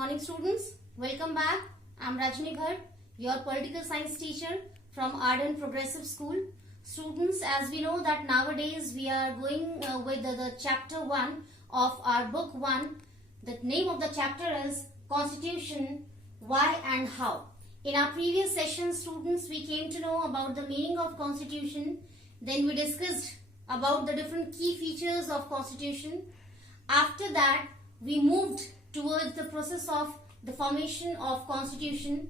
morning students. Welcome back. I am Rajni Bhatt, your political science teacher from Ardent Progressive School. Students, as we know that nowadays we are going with the chapter 1 of our book 1. The name of the chapter is Constitution, Why and How. In our previous session, students, we came to know about the meaning of Constitution. Then we discussed about the different key features of Constitution. After that, we moved towards the process of the formation of Constitution,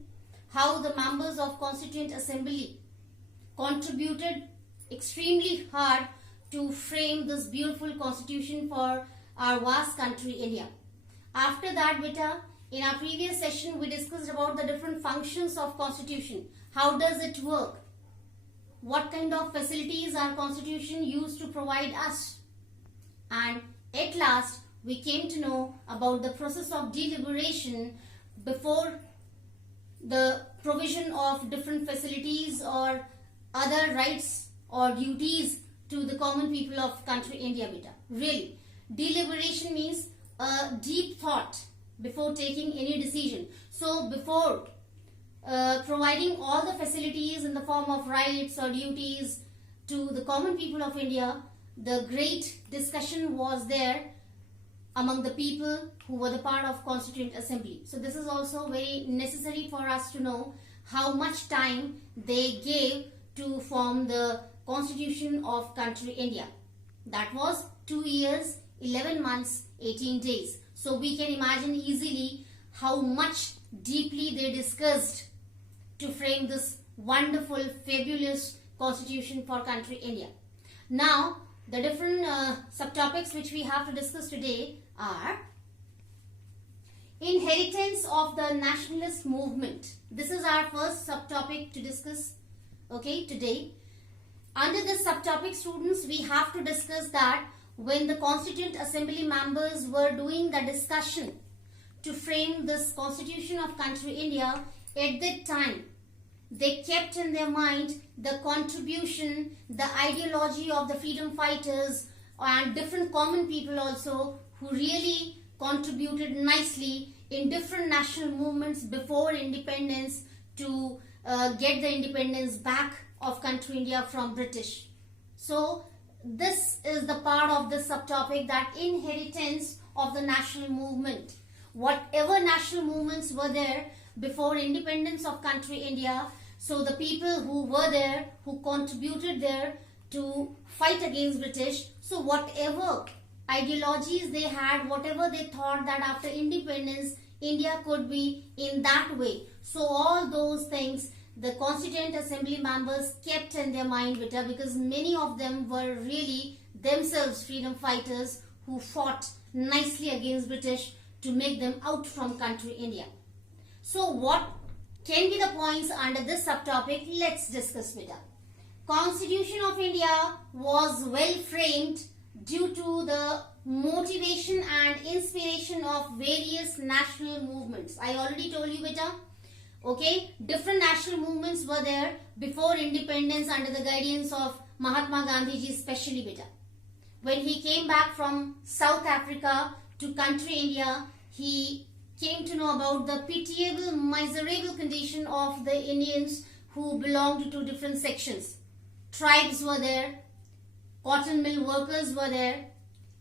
how the members of Constituent Assembly contributed extremely hard to frame this beautiful Constitution for our vast country India. After that, beta, in our previous session we discussed about the different functions of Constitution. How does it work? What kind of facilities our Constitution used to provide us? And at last, we came to know about the process of deliberation before the provision of different facilities or other rights or duties to the common people of country India, beta. Really, deliberation means a deep thought before taking any decision. So before providing all the facilities in the form of rights or duties to the common people of India, the great discussion was there among the people who were the part of Constituent Assembly. So this is also very necessary for us to know how much time they gave to form the Constitution of country India. That was 2 years, 11 months, 18 days. So we can imagine easily how much deeply they discussed to frame this wonderful, fabulous Constitution for country India. Now, the different subtopics which we have to discuss today are inheritance of the nationalist movement. This is our first subtopic to discuss, okay, today. Under this subtopic, students, we have to discuss that when the Constituent Assembly members were doing the discussion to frame this Constitution of country India, at that time, they kept in their mind the contribution, the ideology of the freedom fighters and different common people also who really contributed nicely in different national movements before independence to get the independence back of country India from British. So this is the part of this subtopic, that inheritance of the national movement. Whatever national movements were there before independence of country India, so the people who were there, who contributed there to fight against British, so whatever ideologies they had, whatever they thought that after independence, India could be in that way. So all those things, the Constituent Assembly members kept in their mind, because many of them were really themselves freedom fighters who fought nicely against British to make them out from country India. So what can be the points under this subtopic? Let's discuss with that. Constitution of India was well framed due to the motivation and inspiration of various national movements. I already told you, beta. Okay, different national movements were there before independence under the guidance of Mahatma Gandhiji, especially, beta. When he came back from South Africa to country India, he came to know about the pitiable, miserable condition of the Indians who belonged to different sections. Tribes were there, cotton mill workers were there,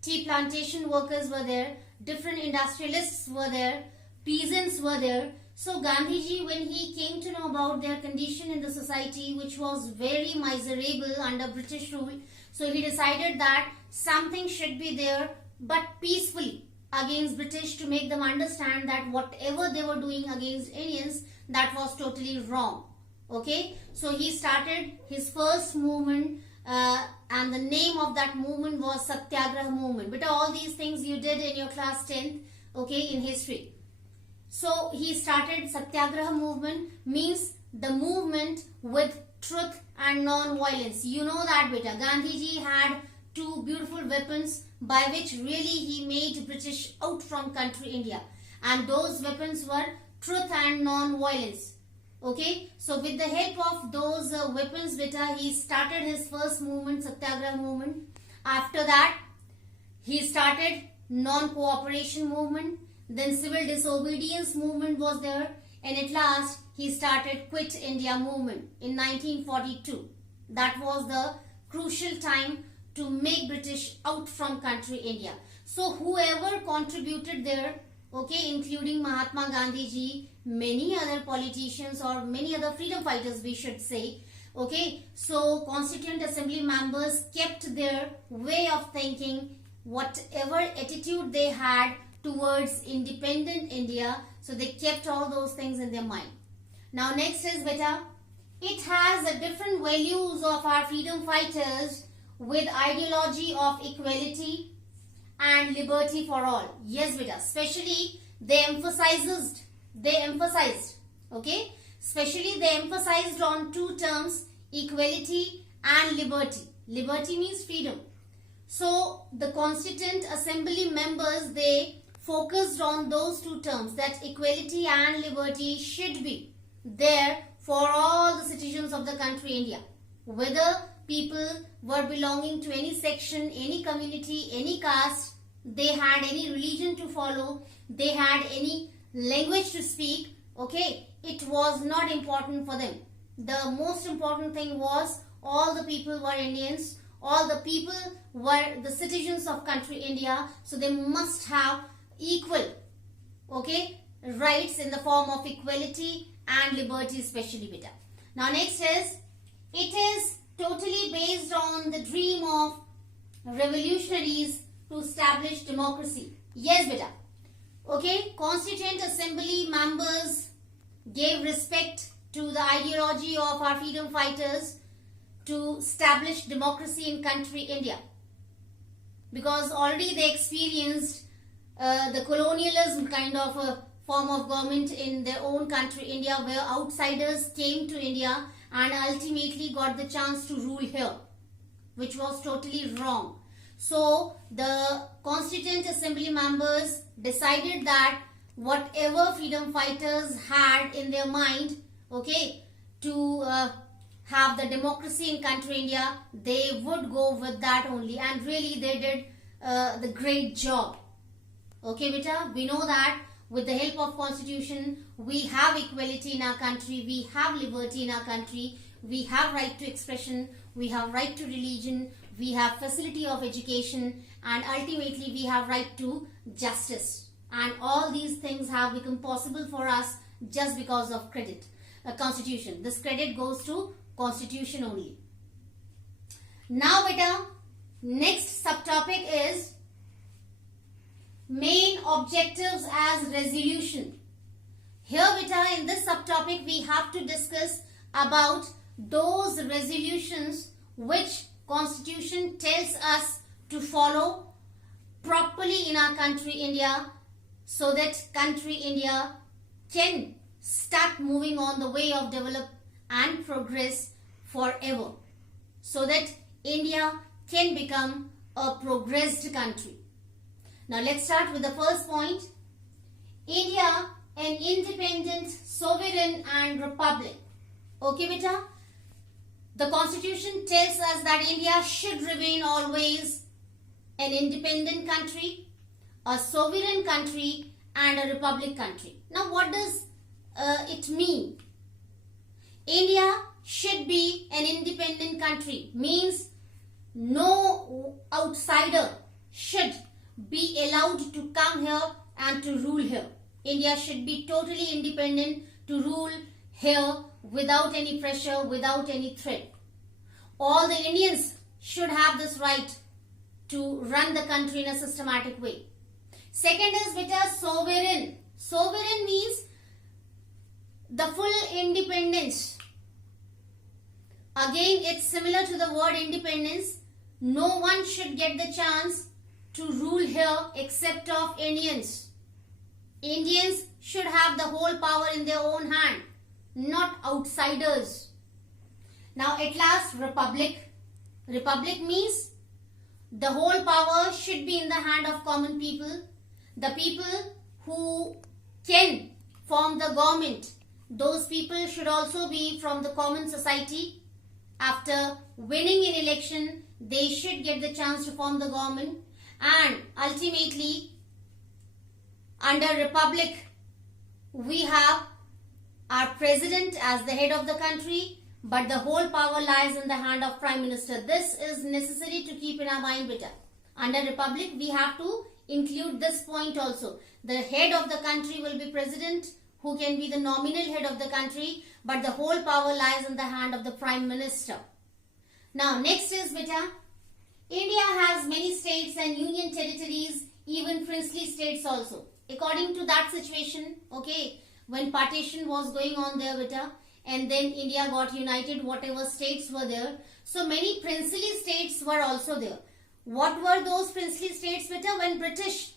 tea plantation workers were there, different industrialists were there, peasants were there. So Gandhiji, when he came to know about their condition in the society, which was very miserable under British rule, so he decided that something should be there, but peacefully, against British, to make them understand that whatever they were doing against Indians, that was totally wrong. Okay, so he started his first movement and the name of that movement was Satyagraha movement. But all these things you did in your class 10th, okay, in history. So he started Satyagraha movement, means the movement with truth and non-violence. You know that, beta. Gandhiji had two beautiful weapons by which really he made British out from country India, and those weapons were truth and non-violence. Okay, so with the help of those weapons, beta, he started his first movement, Satyagraha movement. After that, he started non-cooperation movement. then civil disobedience movement was there, and at last he started Quit India movement in 1942. That was the crucial time to make British out from country India. So whoever contributed there, okay, including Mahatma Gandhi ji, many other politicians or many other freedom fighters we should say, okay, so Constituent Assembly members kept their way of thinking, whatever attitude they had towards independent India, so they kept all those things in their mind. Now next is beta, it has a different values of our freedom fighters with ideology of equality and liberty for all. Yes beta, especially they emphasized, okay, especially they emphasized on two terms, equality and liberty. Liberty means freedom. So the Constituent Assembly members, they focused on those two terms, that equality and liberty should be there for all the citizens of the country India. Whether people were belonging to any section, any community, any caste, they had any religion to follow, they had any language to speak, okay, it was not important for them. The most important thing was all the people were Indians, all the people were the citizens of country India, so they must have equal, okay, rights in the form of equality and liberty, especially beta. Now next is, it is totally based on the dream of revolutionaries to establish democracy. Yes beta, okay, Constituent Assembly members gave respect to the ideology of our freedom fighters to establish democracy in country India, because already they experienced the colonialism kind of a form of government in their own country India, where outsiders came to India and ultimately got the chance to rule here, which was totally wrong. So the Constituent Assembly members decided that whatever freedom fighters had in their mind, okay, to have the democracy in country India, they would go with that only, and really they did the great job. Okay beta, we know that with the help of Constitution, we have equality in our country, we have liberty in our country, we have right to expression, we have right to religion, we have facility of education, and ultimately we have right to justice. And all these things have become possible for us just because of Constitution. This credit goes to Constitution only. Now beta, next subtopic is main objectives as resolution. Here beta, in this subtopic we have to discuss about those resolutions which Constitution tells us to follow properly in our country India, so that country India can start moving on the way of development and progress forever, so that India can become a progressed country. Now let's start with the first point. India, an independent, sovereign and republic. Okay beta, the Constitution tells us that India should remain always an independent country, a sovereign country and a republic country. Now what does it mean? India should be an independent country means no outsider should be allowed to come here and to rule here. India should be totally independent to rule here without any pressure, without any threat. All the Indians should have this right to run the country in a systematic way. Second is beta, sovereign. Sovereign means the full independence. Again, it's similar to the word independence. No one should get the chance to rule here except of Indians. Indians should have the whole power in their own hand, not outsiders. Now at last, republic. Republic means the whole power should be in the hand of common people. The people who can form the government, those people should also be from the common society. After winning an election, they should get the chance to form the government, and ultimately Under republic, we have our president as the head of the country, but the whole power lies in the hand of prime minister. This is necessary to keep in our mind, beta. Under republic, we have to include this point also. The head of the country will be president, who can be the nominal head of the country, but the whole power lies in the hand of the prime minister. Now next is beta, India has many states and union territories, even princely states also. According to that situation, okay, when partition was going on there, beta, and then India got united, whatever states were there, so many princely states were also there. What were those princely states, beta? When British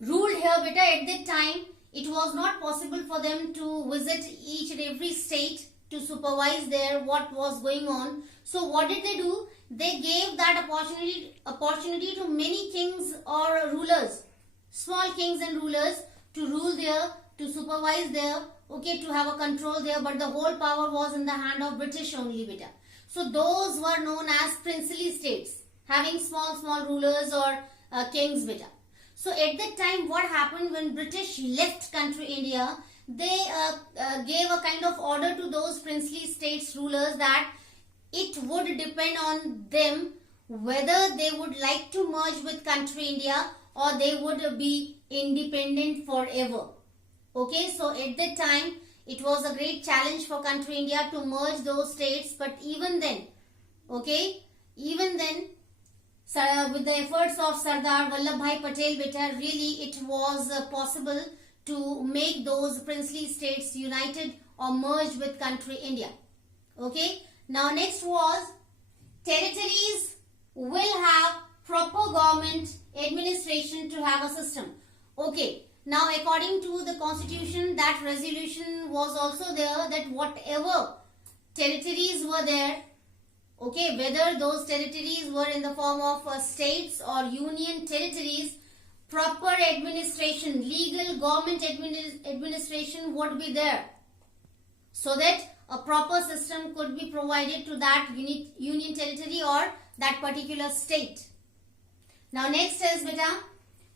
ruled here, beta, at that time, it was not possible for them to visit each and every state to supervise there what was going on. So what did they do? They gave that opportunity to many kings or rulers, small kings and rulers, to rule there, to supervise there, okay, to have a control there, but the whole power was in the hand of British only, beta. So those were known as princely states, having small rulers or kings, beta. So at that time, what happened when British left country India, they gave a kind of order to those princely states rulers that it would depend on them whether they would like to merge with country India or they would be independent forever. Okay, so at that time, it was a great challenge for country India to merge those states, but even then, okay, even then, with the efforts of Sardar Vallabhbhai Patel, beta, really it was possible to make those princely states united or merge with country India. Okay, now next was territories will have proper government administration to have a system. Okay, now according to the constitution, that resolution was also there that whatever territories were there, okay, whether those territories were in the form of states or union territories, proper administration, legal government administration would be there, so that a proper system could be provided to that union territory or that particular state. Now next is beta,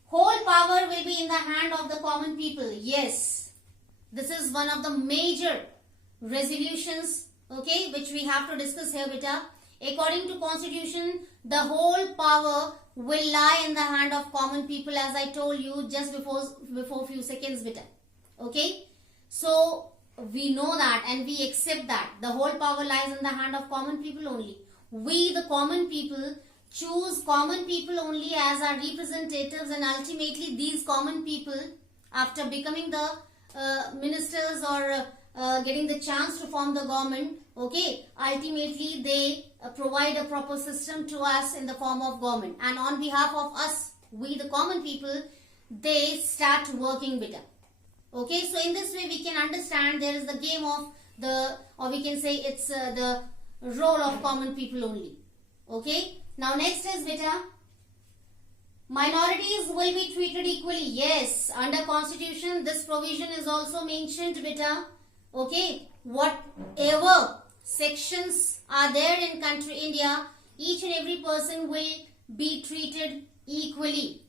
whole power will be in the hand of the common people. Yes, this is one of the major resolutions, okay, which we have to discuss here, beta. According to constitution, the whole power will lie in the hand of common people, as I told you just before few seconds, beta. Okay, so we know that and we accept that the whole power lies in the hand of common people only. We, the common people, choose common people only as our representatives, and ultimately these common people, after becoming the ministers or getting the chance to form the government, okay, ultimately they provide a proper system to us in the form of government, and on behalf of us, we the common people, they start working better. Okay, so in this way we can understand there is the game of the, or we can say it's the role of common people only. Okay, now next is beta, minorities will be treated equally. Yes, under constitution this provision is also mentioned, beta. Okay, whatever sections are there in country India, each and every person will be treated equally.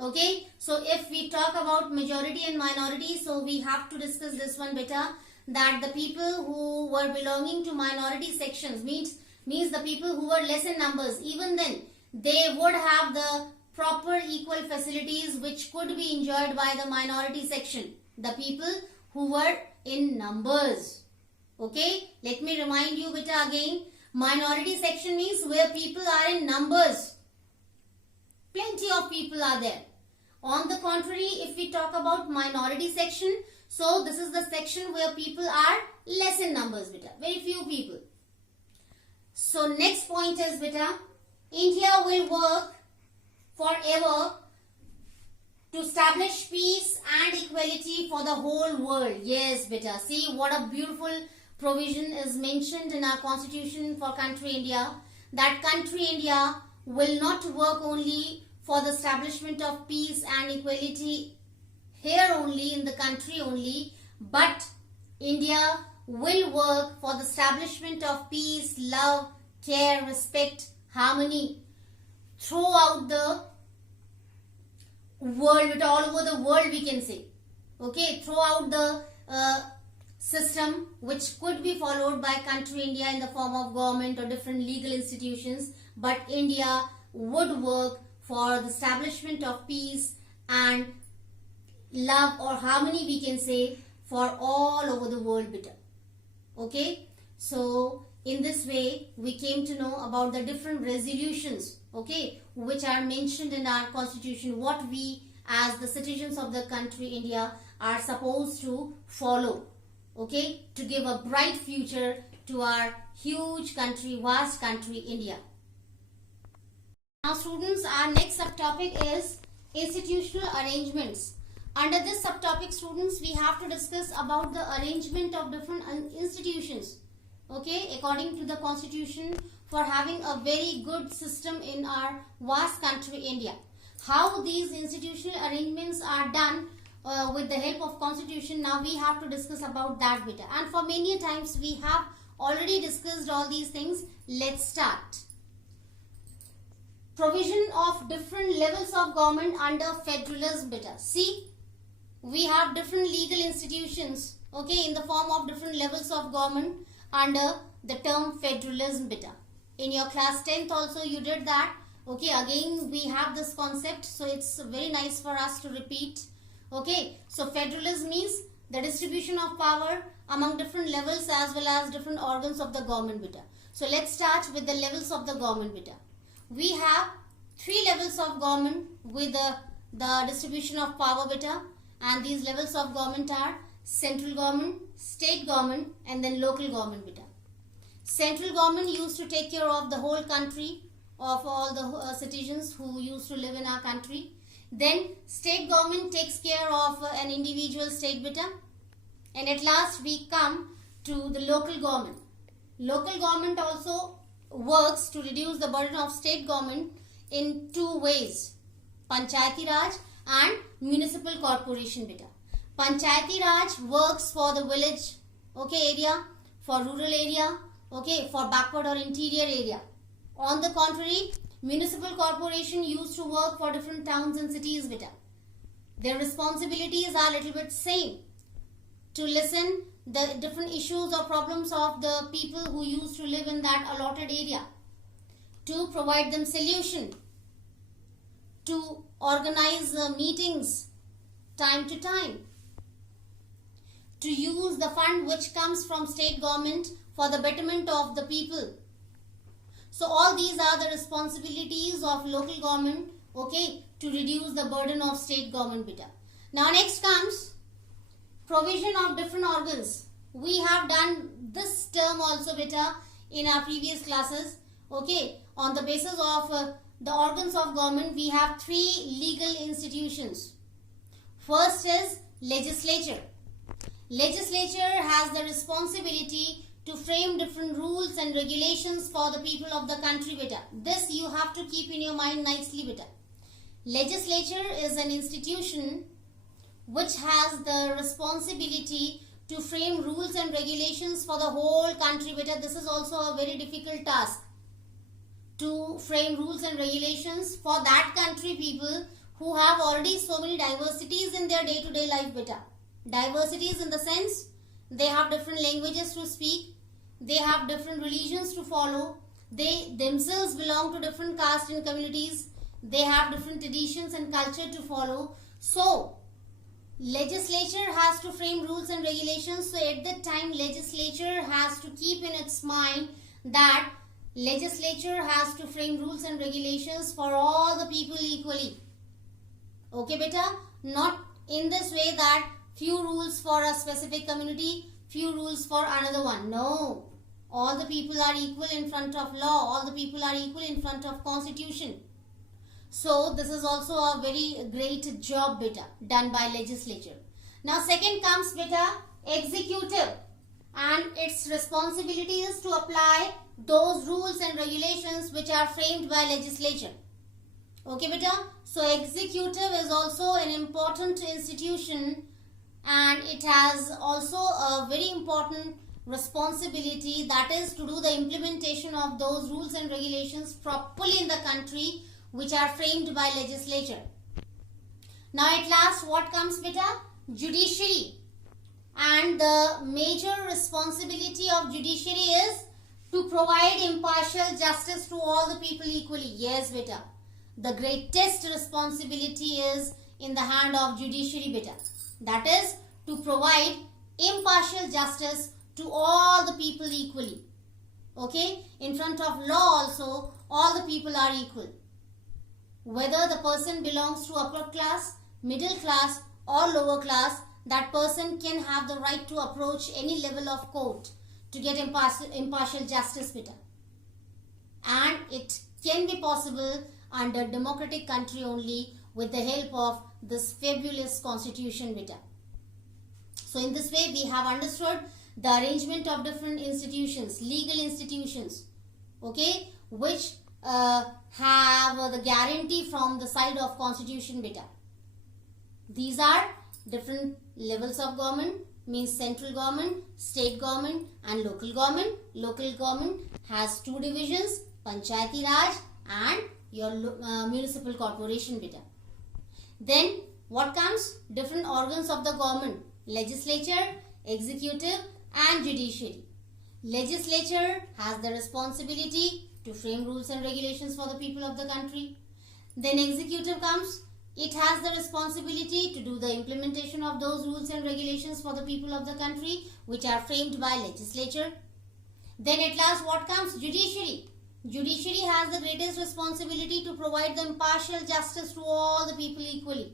Okay, so if we talk about majority and minority, so we have to discuss this one, beta, that the people who were belonging to minority sections means the people who were less in numbers, even then they would have the proper equal facilities which could be enjoyed by the minority section, the people who were in numbers. Okay, let me remind you beta again, minority section means where people are in numbers, plenty of people are there. On the contrary, if we talk about minority section, so this is the section where people are less in numbers, beta, very few people. So next point is beta, India will work forever to establish peace and equality for the whole world. Yes, beta, see what a beautiful provision is mentioned in our constitution for country India, that country India will not work only for the establishment of peace and equality here only in the country only, but India will work for the establishment of peace, love, care, respect, harmony throughout the world, with all over the world we can say, okay, throughout the system which could be followed by country India in the form of government or different legal institutions, but India would work for the establishment of peace and love or harmony we can say for all over the world better. Okay, so in this way we came to know about the different resolutions, okay, which are mentioned in our constitution, what we as the citizens of the country India are supposed to follow, okay, to give a bright future to our huge country, vast country India. Now students, our next subtopic is institutional arrangements. Under this subtopic students, we have to discuss about the arrangement of different institutions, okay, according to the constitution, for having a very good system in our vast country India. How these institutional arrangements are done with the help of constitution, now we have to discuss about that better. And for many times we have already discussed all these things. Let's start. Provision of different levels of government under federalism better. See, we have different legal institutions, okay, in the form of different levels of government under the term federalism better. In your class 10th also you did that, okay, again we have this concept, so it's very nice for us to repeat, okay. So federalism means the distribution of power among different levels as well as different organs of the government better. So let's start with the levels of the government better. We have 3 levels of government with the distribution of power better, and these levels of government are central government, state government, and then local government better. Central government used to take care of the whole country, of all the citizens who used to live in our country. Then state government takes care of an individual state better, and at last we come to the local government. Local government also works to reduce the burden of state government in 2 ways, Panchayati Raj and municipal corporation better. Panchayati Raj works for the village, okay, area, for rural area, okay, for backward or interior area. On the contrary, municipal corporation used to work for different towns and cities better. Their responsibilities are a little bit same, to listen the different issues or problems of the people who used to live in that allotted area, to provide them solution, to organize meetings time to time, to use the fund which comes from state government for the betterment of the people. So all these are the responsibilities of local government, okay, to reduce the burden of state government better. Now next comes provision of different organs. We have done this term also better in our previous classes, okay. On the basis of the organs of government, we have 3 legal institutions. First is legislature. Legislature has the responsibility to frame different rules and regulations for the people of the country better. This you have to keep in your mind nicely better. Legislature is an institution which has the responsibility to frame rules and regulations for the whole country better. This is also a very difficult task, to frame rules and regulations for that country people who have already so many diversities in their day-to-day life better. Diversities in the sense, they have different languages to speak, they have different religions to follow, they themselves belong to different castes and communities, they have different traditions and culture to follow. So legislature has to frame rules and regulations. So at that time legislature has to keep in its mind that legislature has to frame rules and regulations for all the people equally, okay beta, not in this way that few rules for a specific community, few rules for another one. No, all the people are equal in front of law, all the people are equal in front of constitution. So this is also a very great job beta done by legislature. Now second comes beta executive, and its responsibility is to apply those rules and regulations which are framed by legislature, okay beta. So executive is also an important institution, and it has also a very important responsibility, that is to do the implementation of those rules and regulations properly in the country which are framed by legislature. Now at last what comes beta? Judiciary. And the major responsibility of judiciary is to provide impartial justice to all the people equally. Yes beta. The greatest responsibility is in the hand of judiciary beta. That is to provide impartial justice to all the people equally. Okay? In front of law also, all the people are equal. Whether the person belongs to upper class, middle class or lower class, that person can have the right to approach any level of court to get impartial justice beta. And it can be possible under democratic country only with the help of this fabulous constitution beta. So in this way we have understood the arrangement of different institutions, legal institutions, okay, which have the guarantee from the side of constitution beta. These are different levels of government, means central government, state government and local government. Local government has two divisions, Panchayati Raj and your municipal corporation beta. Then what comes? Different organs of the government, legislature, executive and judiciary. Legislature has the responsibility to frame rules and regulations for the people of the country. Then executive comes. It has the responsibility to do the implementation of those rules and regulations for the people of the country which are framed by legislature. Then at last what comes? Judiciary. Judiciary has the greatest responsibility to provide the impartial justice to all the people equally.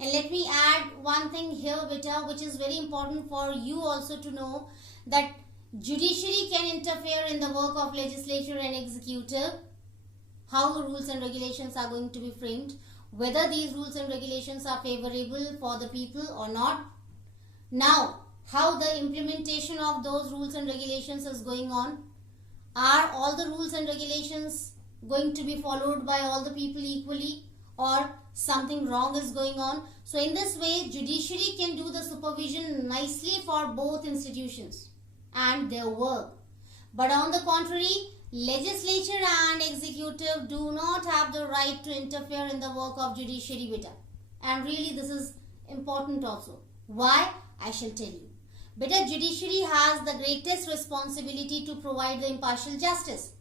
And let me add one thing here beta, which is very important for you also to know, that judiciary can interfere in the work of legislature and executive, how the rules and regulations are going to be framed, whether these rules and regulations are favorable for the people or not. Now, how the implementation of those rules and regulations is going on. Are all the rules and regulations going to be followed by all the people equally, or something wrong is going on? So in this way, judiciary can do the supervision nicely for both institutions and their work. But on the contrary, legislature and executive do not have the right to interfere in the work of judiciary beta. And really this is important also. Why? I shall tell you. Beta, judiciary has the greatest responsibility to provide the impartial justice.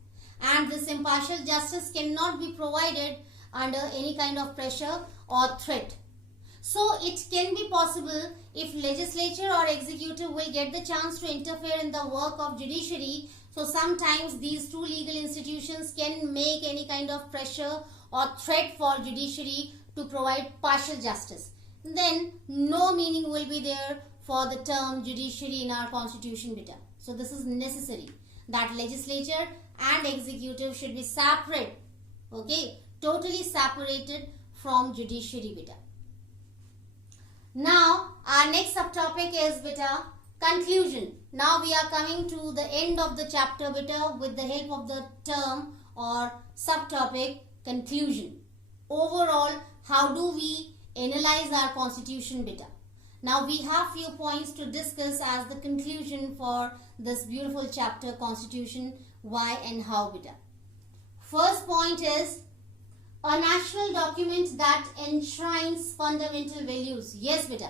And this impartial justice cannot be provided under any kind of pressure or threat. So it can be possible if legislature or executive will get the chance to interfere in the work of judiciary. So sometimes these two legal institutions can make any kind of pressure or threat for judiciary to provide partial justice. Then no meaning will be there for the term judiciary in our constitution beta. So this is necessary that legislature and executive should be separate, okay, totally separated from judiciary beta. Now our next subtopic is beta conclusion. Now we are coming to the end of the chapter beta with the help of the term or subtopic conclusion. Overall, how do we analyze our constitution beta? Now we have few points to discuss as the conclusion for this beautiful chapter constitution, why and how beta. First point is a national document that enshrines fundamental values. Yes beta.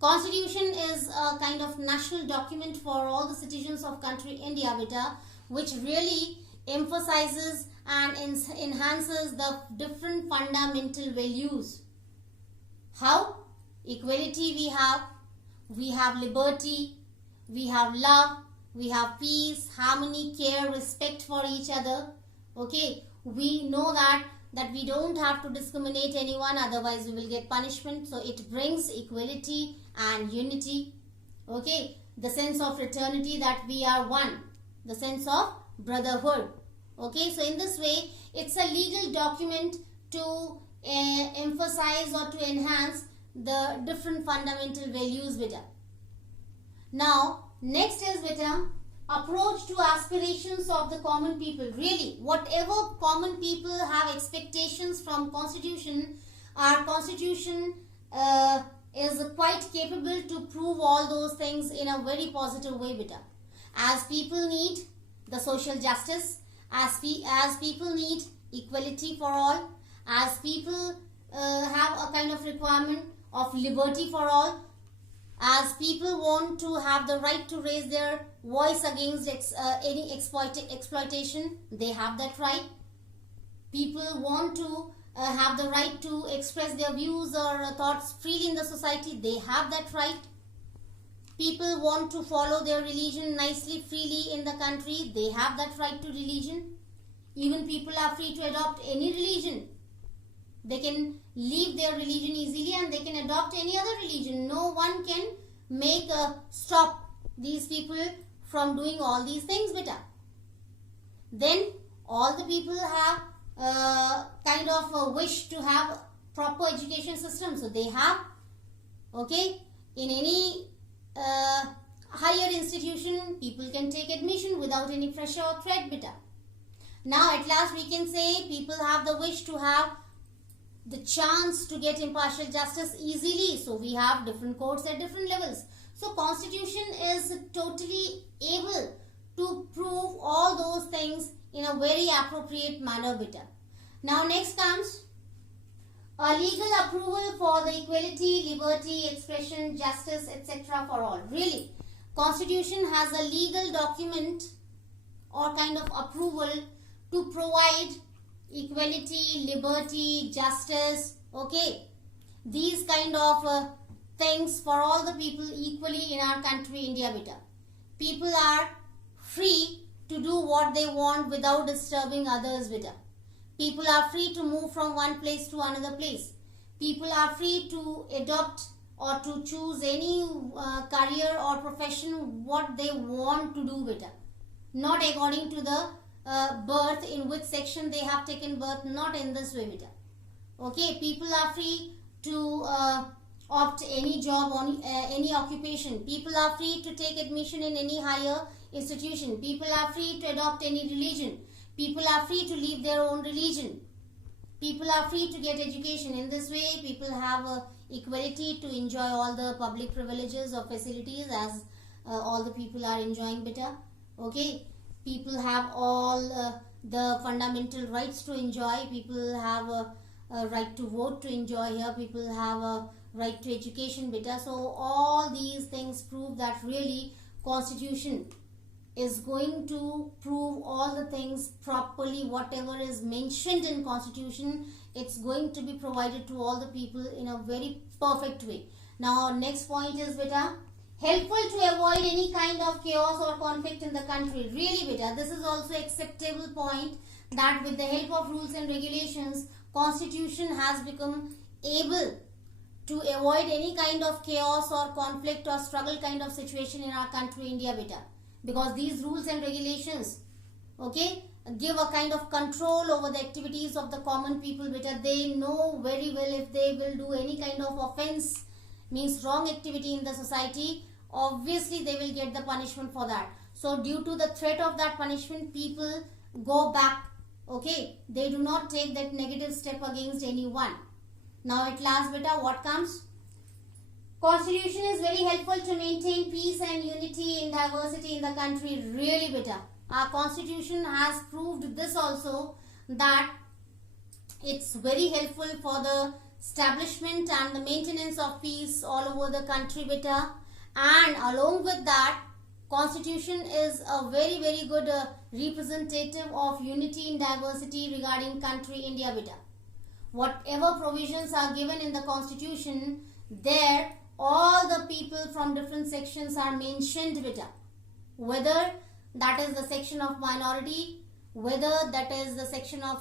Constitution is a kind of national document for all the citizens of country India beta, which really emphasizes and enhances the different fundamental values. How? Equality we have liberty, we have love, we have peace, harmony, care, respect for each other. Okay, we know that we don't have to discriminate anyone, otherwise we will get punishment. So it brings equality and unity. Okay, the sense of fraternity, that we are one, the sense of brotherhood. Okay, so in this way it's a legal document to emphasize or to enhance the different fundamental values beta. Now next is beta approach to aspirations of the common people. Really, whatever common people have expectations from constitution, our constitution is quite capable to prove all those things in a very positive way beta. As people need the social justice, as people need equality for all, as people have a kind of requirement of liberty for all, as people want to have the right to raise their voice against any exploitation. They have that right. People want to have the right to express their views or thoughts freely in the society. They have that right. People want to follow their religion nicely, freely in the country. They have that right to religion. Even people are free to adopt any religion. They can leave their religion easily and they can adopt any other religion. No one can make a stop these people from doing all these things better. Then all the people have kind of a wish to have proper education system. So they have, okay, in any higher institution, people can take admission without any pressure or threat better. Now at last we can say people have the wish to have the chance to get impartial justice easily. So we have different courts at different levels. So constitution is totally able to prove all those things in a very appropriate manner better. Now next comes a legal approval for the equality, liberty, expression, justice, etc. for all. Really, constitution has a legal document or kind of approval to provide equality, liberty, justice, okay, these kind of things for all the people equally in our country India beta. People are free to do what they want without disturbing others beta. People are free to move from one place to another place. People are free to adopt or to choose any career or profession what they want to do beta. Not according to the birth, in which section they have taken birth, not in this way beta. Okay, people are free to opt any job on any occupation. People are free to take admission in any higher institution. People are free to adopt any religion. People are free to leave their own religion. People are free to get education. In this way, people have equality to enjoy all the public privileges or facilities as all the people are enjoying better. Okay, people have all the fundamental rights to enjoy. People have a right to vote to enjoy here. People have a right to education better. So all these things prove that really constitution is going to prove all the things properly. Whatever is mentioned in constitution, it's going to be provided to all the people in a very perfect way. Now next point is beta, helpful to avoid any kind of chaos or conflict in the country. Really beta, this is also acceptable point, that with the help of rules and regulations, constitution has become able to avoid any kind of chaos or conflict or struggle kind of situation in our country India beta. Because these rules and regulations, okay, give a kind of control over the activities of the common people better. They know very well if they will do any kind of offense, means wrong activity in the society, obviously they will get the punishment for that. So due to the threat of that punishment, people go back, okay, they do not take that negative step against anyone. Now at last beta, what comes? Constitution is very helpful to maintain peace and unity in diversity in the country. Really better. Our constitution has proved this also, that it's very helpful for the establishment and the maintenance of peace all over the country better. And along with that, constitution is a very good representative of unity in diversity regarding country India better. Whatever provisions are given in the constitution, there all the people from different sections are mentioned better. Whether that is the section of minority, whether that is the section of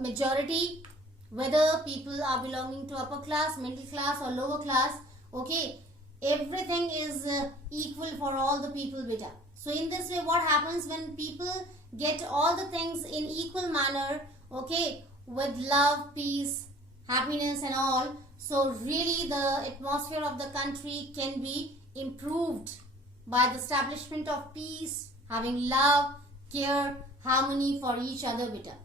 majority, whether people are belonging to upper class, middle class or lower class, okay, everything is equal for all the people better. So in this way, what happens when people get all the things in equal manner, okay, with love, peace, happiness and all, so really the atmosphere of the country can be improved by the establishment of peace, having love, care, harmony for each other better.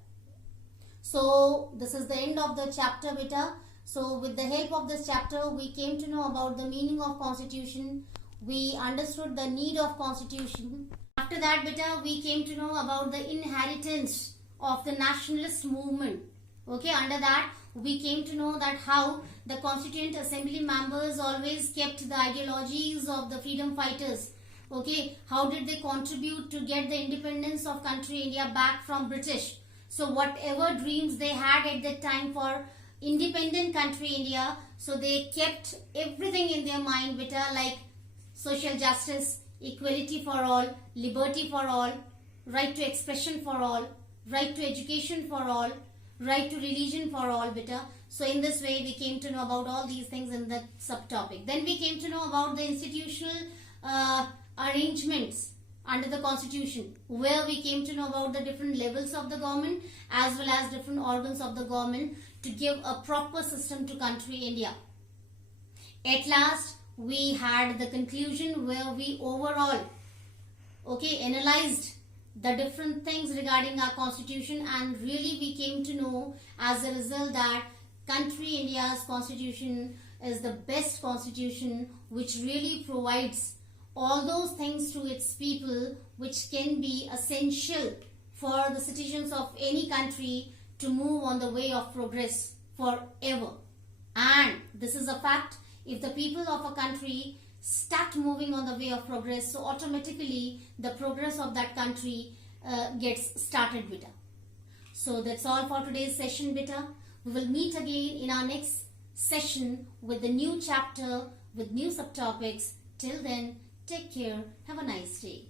So this is the end of the chapter better. So with the help of this chapter, we came to know about the meaning of constitution. We understood the need of constitution. After that better, we came to know about the inheritance of the nationalist movement. Okay, under that we came to know that how the Constituent Assembly members always kept the ideologies of the freedom fighters. Okay, how did they contribute to get the independence of country India back from British? So whatever dreams they had at that time for independent country India, so they kept everything in their mind, beta, like social justice, equality for all, liberty for all, right to expression for all, right to education for all, right to religion for all, beta. So in this way we came to know about all these things in the subtopic. Then we came to know about the institutional arrangements under the constitution, where we came to know about the different levels of the government as well as different organs of the government to give a proper system to country India. At last we had the conclusion where we overall analyzed the different things regarding our constitution, and really we came to know as a result that country India's constitution is the best constitution which really provides all those things to its people which can be essential for the citizens of any country to move on the way of progress forever. And this is a fact. If the people of a country start moving on the way of progress, so automatically the progress of that country gets started, beta. So that's all for today's session, beta. We will meet again in our next session with the new chapter with new subtopics. Till then, take care. Have a nice day.